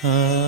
ah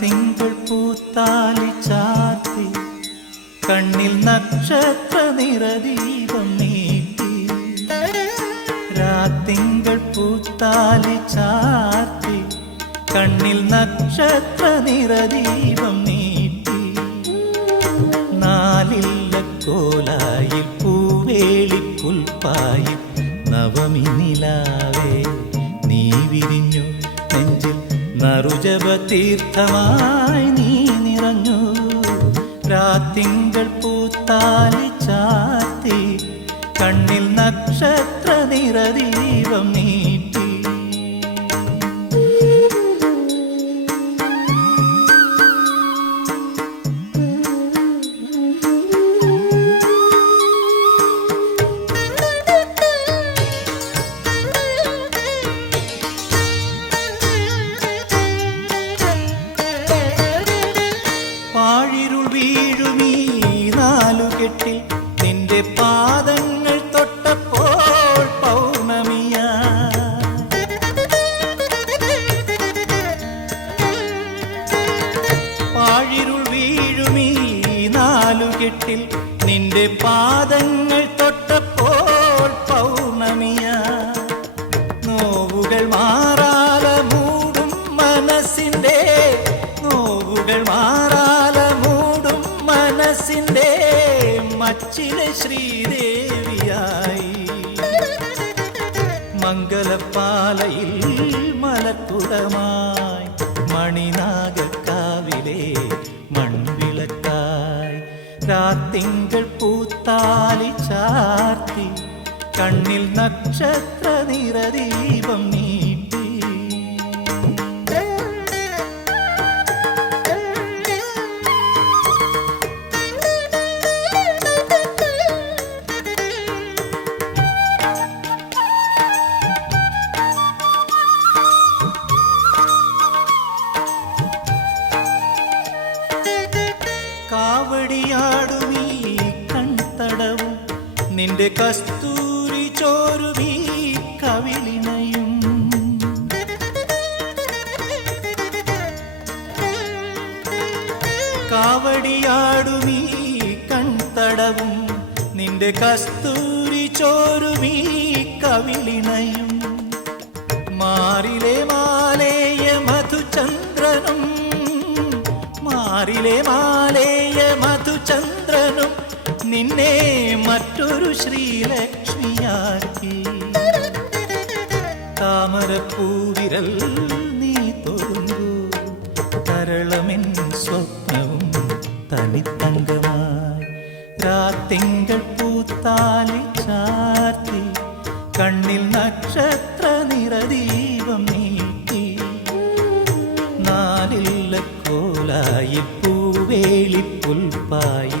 രാത്തിങ്കൾ പൂത്താലി ചാത്തി കണ്ണിൽ നക്ഷത്ര നിറദീപം നീട്ടി. രാത്തിങ്കൾ പൂത്താലി ചാത്തി കണ്ണിൽ നക്ഷത്ര നിറദീപം നീട്ടി. നാലില്ല കോലായിൽ പൂവേളി പുൽപ്പായിൽ നവമി നിലാവേ നീ വിരിഞ്ഞു നറുജപ തീർത്ഥമായി നീ നിറഞ്ഞു. രാത്തിങ്കൾ പൂത്താലി ചാത്തി കണ്ണിൽ നക്ഷത്ര നിറദീപം നീട്ടി നാലുകെട്ടിൽ നിന്റെ പാദങ്ങൾ തൊട്ടപ്പോൾ പൗർണമിയ. പാഴിരുൾ വീഴുമീ നാലുകെട്ടിൽ നിന്റെ പാദങ്ങൾ തൊട്ടപ്പോൾ പൗർണമിയ. നോവുകൾ മാറാല മൂടും മനസ്സിന്റെ നോവുകൾ മാറാല മച്ചിലെ ശ്രീദേവിയായി. മംഗലപ്പാലയിൽ മലക്കുടമായി മണിനാഗക്കാവിലെ മൺവിളക്കായി. രാത്തിങ്കൾ പൂത്താലി ചാർത്തി കണ്ണിൽ നക്ഷത്ര നിറദീപം നിന്റെ കസ്തൂരി ചോരുമീ കവിളിനയും. കാവടിയാടുമീ കൺതടവും നിന്റെ കസ്തൂരി ചോരുമീ കവിളിനയും. മാറിലെ മാലേയ മധുചന്ദ്രനും മാറിലെ മധുചന്ദ്രനും നിന്നെ മറ്റൊരു ശ്രീലക്ഷ്മിയാക്കി. താമരപ്പൂവിരൽ നീ തോന്നു കരളമിൻ സ്വപ്നവും തനിത്തങ്കമായി. രാത്തിങ്കൾ പൂത്താലി ചാർത്തി. കണ്ണിൽ നക്ഷത്ര നിറദീപം നീട്ടി നാലില്ല കോലായി പൂവേളി പുൽപ്പായി.